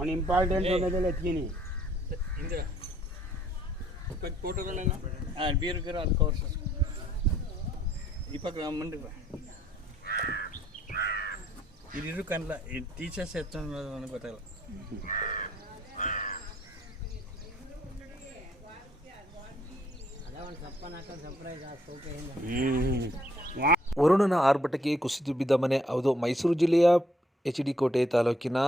ಅವ್ನು ಇಂಪಾರ್ಟೆಂಟ್ ಅನ್ನೋದೆಲ್ಲ ಎತ್ತೀನಿ. ಇಂದಿರಾ ಫೋಟೋಗಳೆಲ್ಲ ಹಾಂ ಬೀರ್ ಗೀರು ಅದು ಕವರ್ಸ್ ಇಪ್ಪತ್ತು ಮಂಡಿ ಇದು ಇದು ಕನ್ನಡ ಈ ಟೀಚರ್ಸ್ ಎತ್ತ ನನಗೆ ಗೊತ್ತಾಗಲ್ಲ ವರುಣನ ಆರ್ಭಟಕ್ಕೆ ಕುಸಿದು ಬಿದ್ದ ಮನೆ ಹೌದು ಮೈಸೂರು ಜಿಲ್ಲೆಯ ಎಚ್ ಡಿ ಕೋಟೆ ತಾಲೂಕಿನ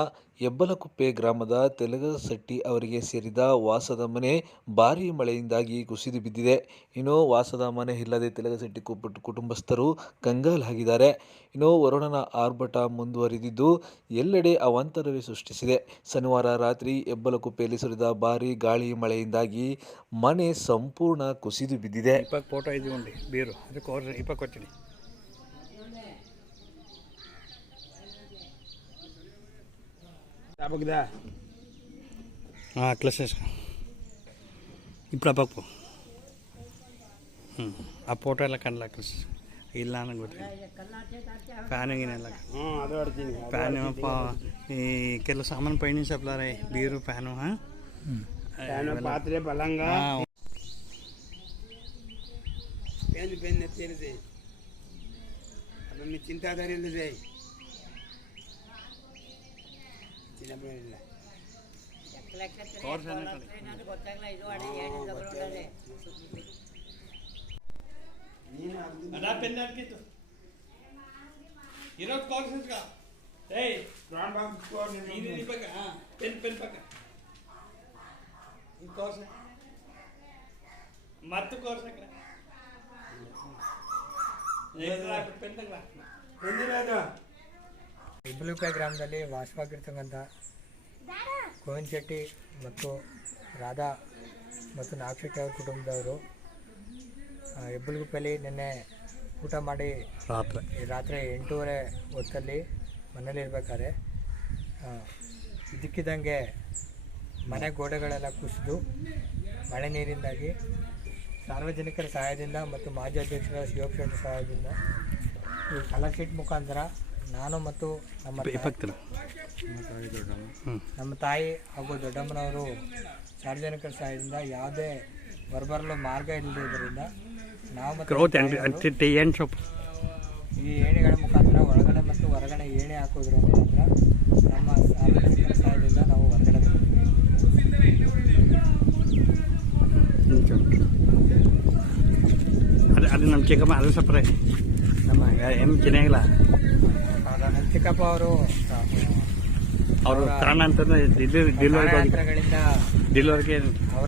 ಹೆಬ್ಬಲಕುಪ್ಪೆ ಗ್ರಾಮದ ತೆಲಗಸಟ್ಟಿ ಅವರಿಗೆ ಸೇರಿದ ವಾಸದ ಮನೆ ಭಾರೀ ಮಳೆಯಿಂದಾಗಿ ಕುಸಿದು ಬಿದ್ದಿದೆ. ಇನ್ನು ವಾಸದ ಮನೆ ಇಲ್ಲದೆ ತೆಲಗಸಟ್ಟಿ ಕುಟುಂಬ ಕುಟುಂಬಸ್ಥರು ಕಂಗಾಲಾಗಿದ್ದಾರೆ. ಇನ್ನು ವರುಣನ ಆರ್ಭಟ ಮುಂದುವರಿದಿದ್ದು ಎಲ್ಲೆಡೆ ಅವಾಂತರವೇ ಸೃಷ್ಟಿಸಿದೆ. ಶನಿವಾರ ರಾತ್ರಿ ಹೆಬ್ಬಲಕುಪ್ಪೆಯಲ್ಲಿ ಸುರಿದ ಭಾರೀ ಗಾಳಿ ಮಳೆಯಿಂದಾಗಿ ಮನೆ ಸಂಪೂರ್ಣ ಕುಸಿದು ಬಿದ್ದಿದೆ. ತಾಪಕ್ದ ಹಾಂ ಕ್ಲಸಸ್ ఇప్పుడు ಅಪ್ಪಕ್ಕು ಹ್ಞೂ ಆ ಫೋಟೋ ಎಲ್ಲ ಕನ್ನಡ ಕ್ಲಸ್ ಇಲ್ಲ ನನಗೆ ಗೊತ್ತಿಲ್ಲ ಫ್ಯಾನ್ ಗಿನೆಲ್ಲ ಹ್ಞೂ ಅದು ಆಡ್ತೀನಿ ಅದು ಫ್ಯಾನು ಆಡ್ತೀನಿ. ಪ ಈ ಕೆಲವು ಸಾಮಾನು ಪೈನಿ ಸಪ್ಲಾರೆ ಬೀರು ಫ್ಯಾನು ಹಾಂ ಫ್ಯಾನು ಪಾತ್ರೆ ಪಲಂಗ ಹಾಂ ಪೆನ್ ಪೆನ್ ಎತ್ತಿರಿದೆ ಅದನ್ನು ಚಿಂತಾಧಾರಿ ಇಲ್ಲದೆ చిన్నప్పుడు వెళ్ళిన ఈరోజు కాన్సెన్స్ కా ఏయ్ గ్రాండ్ బాబు స్కోర్ ఇది పెన్ పెన్ మత్తు కోర్స్ అక్కడ ఏదో పెన్ రాదా ಇಬ್ಬಲುಪೆ ಗ್ರಾಮದಲ್ಲಿ ವಾಸವಾಗಿರ್ತಕ್ಕಂಥ ಗೋವಿಂದ್ ಶೆಟ್ಟಿ ಮತ್ತು ರಾಧಾ ಮತ್ತು ನಾಗಶೆಟ್ಟಿ ಅವ್ರ ಕುಟುಂಬದವರು ಹೆಬ್ಬಲಗುಪ್ಪೆಯಲ್ಲಿ ನಿನ್ನೆ ಊಟ ಮಾಡಿ ರಾತ್ರಿ. ರಾತ್ರಿ ಎಂಟೂವರೆ ಹೊತ್ತಲ್ಲಿ ಮನೇಲಿ ಇರ್ಬೇಕಾದ್ರೆ ಆ, ಇದ್ದಕ್ಕಿದ್ದಂಗೆ ಮನೆ ಗೋಡೆಗಳೆಲ್ಲ ಕುಸಿದು ಮಳೆ ನೀರಿಂದಾಗಿ ಸಾರ್ವಜನಿಕರ ಸಹಾಯದಿಂದ ಮತ್ತು ಮಾಜಿ ಅಧ್ಯಕ್ಷರ ಶಿವಪ್ ಶೆಟ್ಟಿ ಸಹಾಯದಿಂದ ಈ ಕಲರ್ ಶೀಟ್ ಮುಖಾಂತರ ನಾನು ಮತ್ತು ನಮ್ಮ ನಮ್ಮ ತಾಯಿ ಹಾಗೂ ದೊಡ್ಡಮ್ಮನವರು ಸಾರ್ವಜನಿಕರ ಸಹಾಯದಿಂದ ಯಾವುದೇ ಹೊರಬರಲು ಮಾರ್ಗ ಇಲ್ಲದಿದ್ದರಿಂದ ನಾವು ಮತ್ತು ಈ ಏಣಿಗಳ ಮುಖಾಂತರ ಒಳಗಡೆ ಮತ್ತು ಹೊರಗಡೆ ಏಣಿ ಹಾಕೋದ್ರ ಮುಖಾಂತರ ನಮ್ಮ ಸಾರ್ವಜನಿಕ ಸಹಾಯದಿಂದ ನಾವು ಹೊರಗಡೆ ಅದೇ ಅದೇ ನಮ್ಮ ಚಿಕ್ಕಮ್ಮ ಅದು ಸಪ್ರೇ ನಮ್ಮ ಏನು ಚೆನ್ನಾಗಿಲ್ಲ ಚಿಕ್ಕಪ್ಪ ಅವರು ಅವರು ಕಾರಣ ಅಂತಂದ್ರೆ ಡಿಲಿವರಿ ಡಿಲಿವರಿ ಡಿಲಿವರಿಗೆ ಅವರ